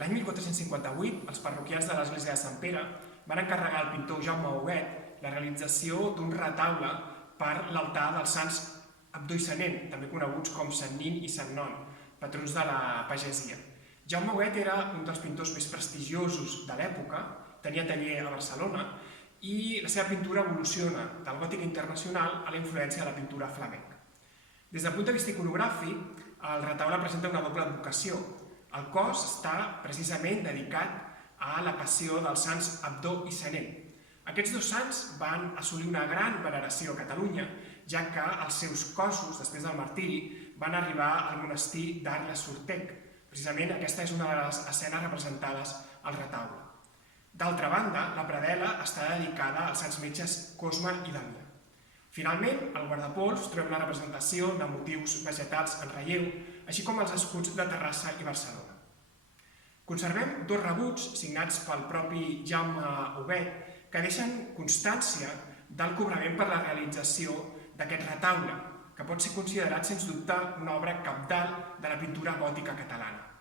L'any 1458, els parroquians de l'església de Sant Pere van encarregar al pintor Jaume Huguet la realització d'un retaule per l'altar dels sants Abdó i Sanent, també coneguts com Sant Nin i Sant Non, patrons de la pagesia. Jaume Huguet era un dels pintors més prestigiosos de l'època, tenia taller a Barcelona, i la seva pintura evoluciona del gòtic internacional a la influència de la pintura flamenca. Des del punt de vista iconogràfic, el retaule presenta una doble vocació. El cos està precisament dedicat a la passió dels sants Abdó i Sanent. Aquests dos sants van assolir una gran veneració a Catalunya, ja que els seus cossos, després del martiri, van arribar al monestir d'Arles-Surtec. Precisament aquesta és una de les escenes representades al retaule. D'altra banda, la predel·la està dedicada als sants metges Cosme i Damià. Finalment, al guardapols trobem la representació de motius vegetals en relleu, així com els escuts de Terrassa i Barcelona. Conservem dos rebuts signats pel propi Jaume Huguet que deixen constància del cobrament per la realització d'aquest retaule, que pot ser considerat, sens dubte, una obra cabdal de la pintura gòtica catalana.